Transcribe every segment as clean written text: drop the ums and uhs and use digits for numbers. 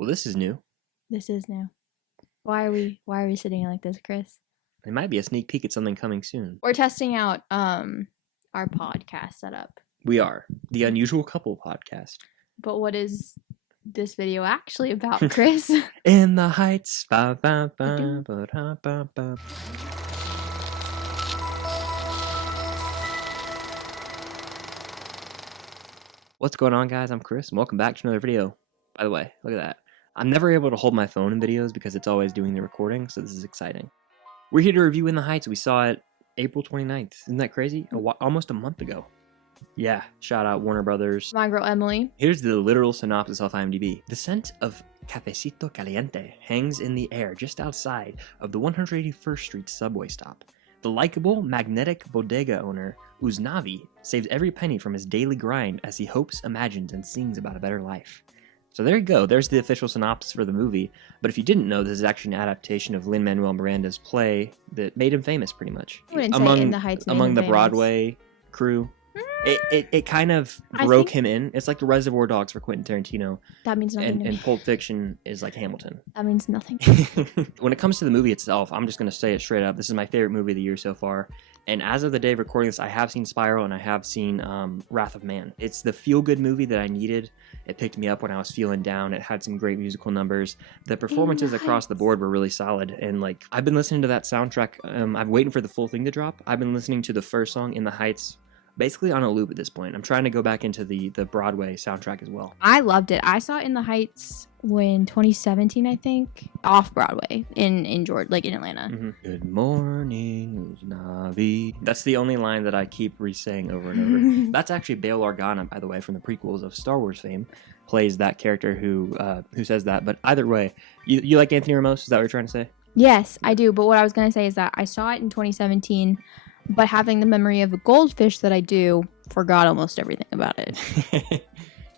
Well, this is new. This is new. Why are we sitting like this, Chris? It might be a sneak peek at something coming soon. We're testing out our podcast setup. We are the Unusual Couple podcast. But what is this video actually about, Chris? In the Heights. Ba, ba, ba, ba, da, ba, ba. What's going on, guys? I'm Chris, and welcome back to another video. By the way, look at that. I'm never able to hold my phone in videos because it's always doing the recording, so this is exciting. We're here to review In the Heights. We saw it April 29th. Isn't that crazy? Almost a month ago. Yeah, shout out Warner Brothers. My girl Emily. Here's the literal synopsis off IMDb. The scent of cafecito caliente hangs in the air just outside of the 181st Street subway stop. The likable, magnetic bodega owner, Uznavi, saves every penny from his daily grind as he hopes, imagines, and sings about a better life. So there you go. There's the official synopsis for the movie. But if you didn't know, this is actually an adaptation of Lin-Manuel Miranda's play that made him famous, pretty much. I wouldn't say In the Heights made among him the famous. Broadway crew. It kind of broke him in. It's like the Reservoir Dogs for Quentin Tarantino. That means nothing to me. And Pulp Fiction is like Hamilton. That means nothing. When it comes to the movie itself, I'm just going to say it straight up. This is my favorite movie of the year so far. And as of the day of recording this, I have seen Spiral and I have seen Wrath of Man. It's the feel-good movie that I needed. It picked me up when I was feeling down. It had some great musical numbers. The performances across the board were really solid. And like, I've been listening to that soundtrack. I'm waiting for the full thing to drop. I've been listening to the first song, In the Heights, basically on a loop at this point. I'm trying to go back into the Broadway soundtrack as well. I loved it. I saw it In the Heights when 2017, I think, off Broadway in Georgia, like in Atlanta. Mm-hmm. Good morning, Uznavi. That's the only line that I keep re-saying over and over. That's actually Bail Organa, by the way, from the prequels of Star Wars fame, plays that character who says that. But either way, you like Anthony Ramos? Is that what you're trying to say? Yes, I do. But what I was going to say is that I saw it in 2017, but having the memory of a goldfish that I do, forgot almost everything about it.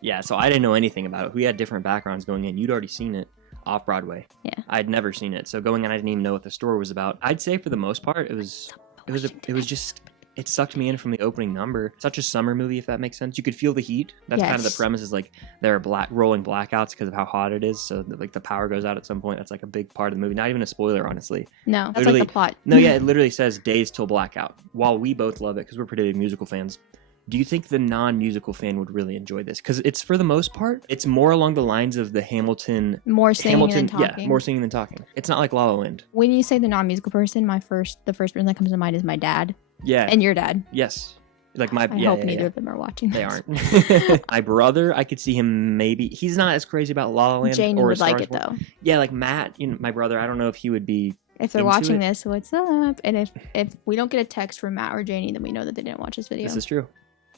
Yeah, so I didn't know anything about it. We had different backgrounds going in. You'd already seen it off Broadway. Yeah. I'd never seen it. So going in, I didn't even know what the story was about. I'd say for the most part, it sucked me in from the opening number. Such a summer movie, if that makes sense. You could feel the heat. That's kind of the premise, is like there are rolling blackouts because of how hot it is. So like the power goes out at some point. That's like a big part of the movie. Not even a spoiler, honestly. No, that's like the plot. No, yeah, it literally says days till blackout. While we both love it because we're pretty big musical fans, do you think the non-musical fan would really enjoy this? Because it's, for the most part, it's more along the lines of the Hamilton. More singing than talking. Yeah, more singing than talking. It's not like La La Land. When you say the non-musical person, the first person that comes to mind is my dad. Yeah. And your dad. Yes. Like I hope neither of them are watching this. They aren't. My brother, I could see him maybe. He's not as crazy about La La Land. Janie or would like it, Wars. though. Yeah, like Matt, my brother, I don't know if he would be. If they're watching this, what's up? And if we don't get a text from Matt or Janie, then we know that they didn't watch this video. This is true.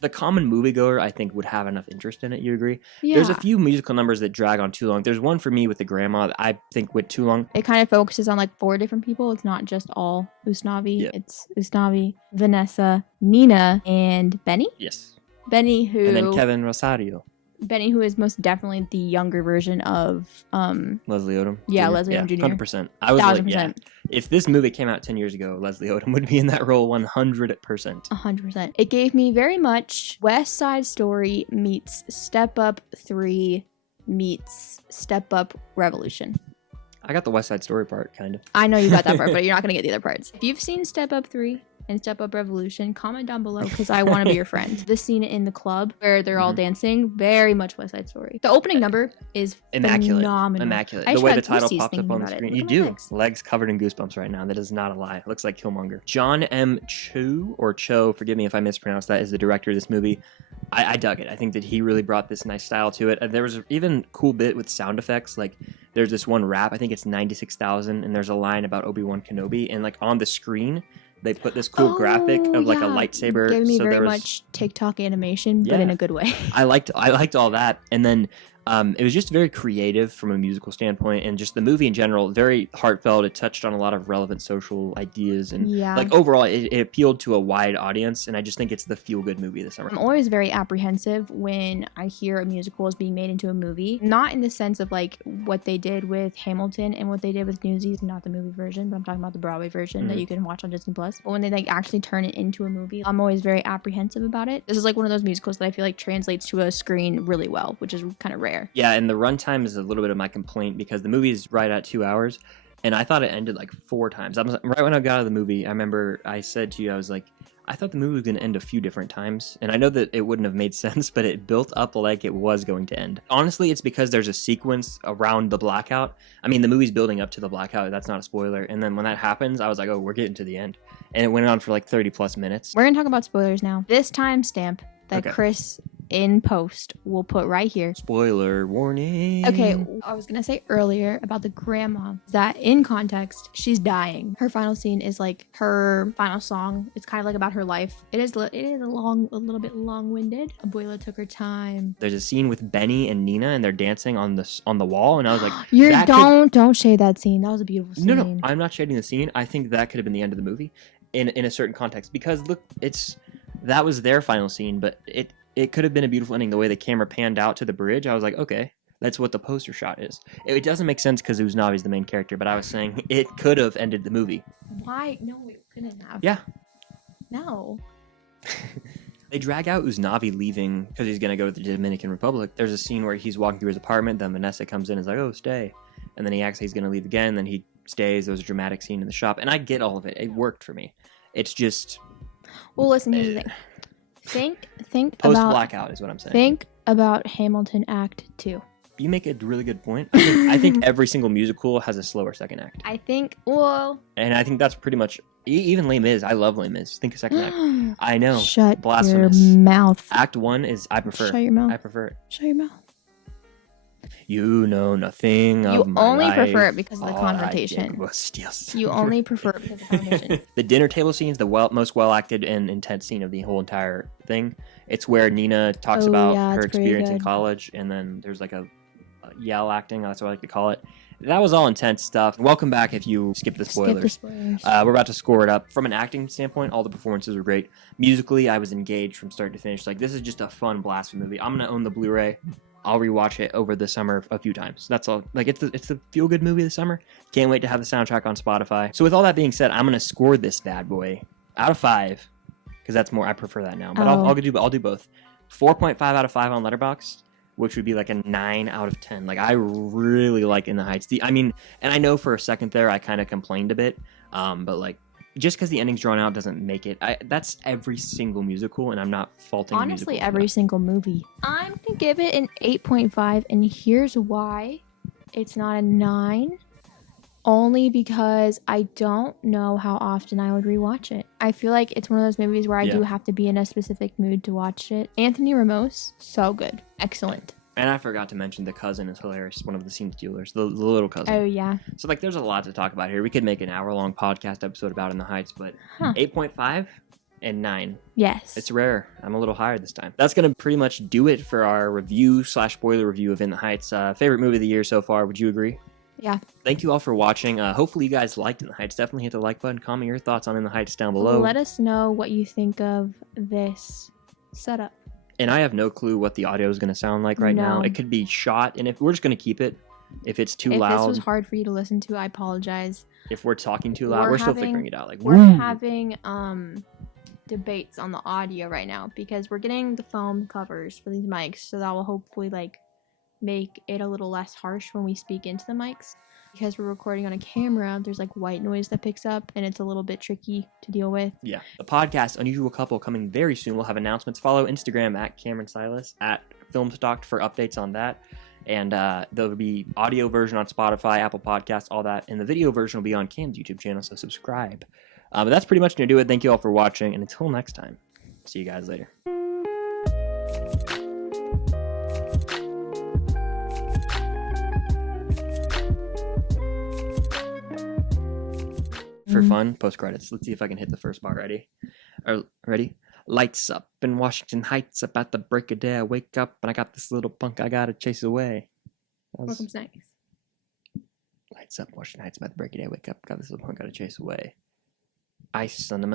The common moviegoer, I think, would have enough interest in it. You agree? Yeah. There's a few musical numbers that drag on too long. There's one for me with the grandma that I think went too long. It kind of focuses on like 4 different people. It's not just all Usnavi. Yeah. It's Usnavi, Vanessa, Nina, and Benny. Yes. Benny, who... And then Kevin Rosario. Benny, who is most definitely the younger version of... Leslie Odom. Yeah, Jr. Leslie Odom Jr. 100%. I was 1000%. like, yeah. If this movie came out 10 years ago, Leslie Odom would be in that role 100%. 100%. It gave me very much West Side Story meets Step Up 3 meets Step Up Revolution. I got the West Side Story part, kind of. I know you got that part, but you're not going to get the other parts. If you've seen Step Up 3 and Step Up Revolution, comment down below because I want to be your friend. This scene in the club where they're all dancing, very much West Side Story. The opening number is phenomenal. Immaculate. The way the title popped up on the screen. You do. Legs covered in goosebumps right now. That is not a lie. It looks like Killmonger. John M. Cho, forgive me if I mispronounced that, is the director of this movie. I dug it. I think that he really brought this nice style to it. There was even cool bit with sound effects. Like there's this one rap, I think it's 96,000, and there's a line about Obi-Wan Kenobi, and like on the screen they put this cool graphic of like a lightsaber. It gave me very much TikTok animation, but in a good way. I liked all that, and then it was just very creative from a musical standpoint, and just the movie in general, very heartfelt. It touched on a lot of relevant social ideas, and like overall, it appealed to a wide audience. And I just think it's the feel-good movie this summer. I'm always very apprehensive when I hear a musical is being made into a movie, not in the sense of like what they did with Hamilton and what they did with Newsies, not the movie version, but I'm talking about the Broadway version that you can watch on Disney Plus. But when they like actually turn it into a movie, I'm always very apprehensive about it. This is like one of those musicals that I feel like translates to a screen really well, which is kind of rare. fair. Yeah, and the runtime is a little bit of my complaint because the movie is right at 2 hours, and I thought it ended like 4 times. Right when I got out of the movie, I remember I said to you, I was like, I thought the movie was going to end a few different times, and I know that it wouldn't have made sense, but it built up like it was going to end. Honestly, it's because there's a sequence around the blackout. I mean, the movie's building up to the blackout. That's not a spoiler. And then when that happens, I was like, oh, we're getting to the end. And it went on for like 30 plus minutes. We're going to talk about spoilers now. This timestamp that Okay. Chris in post will put right here. Spoiler warning. Okay, I was gonna say earlier about the grandma that in context, she's dying. Her final scene is like her final song. It's kind of like about her life. It is a little bit long-winded. Abuela took her time. There's a scene with Benny and Nina, and they're dancing on the wall, and I was like, don't shade that scene. That was a beautiful scene. No, I'm not shading the scene. I think that could have been the end of the movie, in a certain context, because look, that was their final scene, but it could have been a beautiful ending. The way the camera panned out to the bridge, I was like, okay, that's what the poster shot is. It doesn't make sense because Uznavi's the main character, but I was saying it could have ended the movie. Why? No, it couldn't have. Yeah. No. They drag out Uznavi leaving because he's going to go to the Dominican Republic. There's a scene where he's walking through his apartment, then Vanessa comes in and is like, oh, stay. And then he acts like he's going to leave again, then he stays. There was a dramatic scene in the shop, and I get all of it. It worked for me. It's just... Well, listen, here's the thing. Think post about blackout is what I'm saying. Think about Hamilton Act 2. You make a really good point. I think every single musical has a slower second act. I think, well... And I think that's pretty much... Even Les Mis. I love Les Mis. Think a second act. I know. Shut Blasphemous. your mouth. Act 1 is... I prefer. Shut your mouth. I prefer it. Shut your mouth. You know nothing of You my only life. prefer it because of the All I confrontation. did was steal You only prefer it because of the confrontation. The dinner table scene is the most well-acted and intense scene of the whole entire thing. It's where Nina talks about her experience in college, and then there's like a yell acting. That's what I like to call it. That was all intense stuff. Welcome back if you skip the spoilers. We're about to score it up. From an acting standpoint, all the performances were great. Musically, I was engaged from start to finish. Like, this is just a fun blasphemy movie. I'm going to own the Blu-ray. I'll rewatch it over the summer a few times. That's all. Like, it's the feel-good movie of the summer. Can't wait to have the soundtrack on Spotify. So with all that being said, I'm going to score this bad boy out of 5, because that's more, I prefer that now. But I'll do both. 4.5 out of 5 on Letterboxd, which would be like a 9 out of 10. Like, I really like In the Heights. And I know for a second there I kind of complained a bit, but like, just because the ending's drawn out doesn't make it. That's every single musical, and I'm not faulting honestly every single movie. I'm gonna give it an 8.5, and here's why it's not a 9. Only because I don't know how often I would rewatch it. I feel like it's one of those movies where I do have to be in a specific mood to watch it. Anthony Ramos, so good, excellent. And I forgot to mention the cousin is hilarious. One of the scene stealers, the little cousin. Oh, yeah. So, like, there's a lot to talk about here. We could make an hour-long podcast episode about In the Heights, but 8.5 and 9. Yes. It's rare. I'm a little higher this time. That's going to pretty much do it for our review/spoiler review of In the Heights. Favorite movie of the year so far. Would you agree? Yeah. Thank you all for watching. Hopefully you guys liked In the Heights. Definitely hit the like button. Comment your thoughts on In the Heights down below. Let us know what you think of this setup. And I have no clue what the audio is going to sound like right now. It could be shot, and if we're just going to keep it, if it's too loud. If this was hard for you to listen to, I apologize. If we're talking too loud, we're still figuring it out. Like, we're having debates on the audio right now because we're getting the foam covers for these mics, so that will hopefully like make it a little less harsh when we speak into the mics. Because we're recording on a camera, there's like white noise that picks up, and it's a little bit tricky to deal with. Yeah. The podcast, Unusual Couple, coming very soon. We'll have announcements. Follow Instagram at Cameron Silas, at Filmstocked for updates on that. And there'll be audio version on Spotify, Apple Podcasts, all that. And the video version will be on Cam's YouTube channel, so subscribe. But that's pretty much going to do it. Thank you all for watching, and until next time, see you guys later. For fun, post credits. Let's see if I can hit the first bar. Ready? Lights up in Washington Heights, about the break of day. I wake up and I got this little punk I gotta chase away. Welcome's nice. Lights up, Washington Heights, about the break of day. I wake up, got this little punk I gotta chase away. Ice on the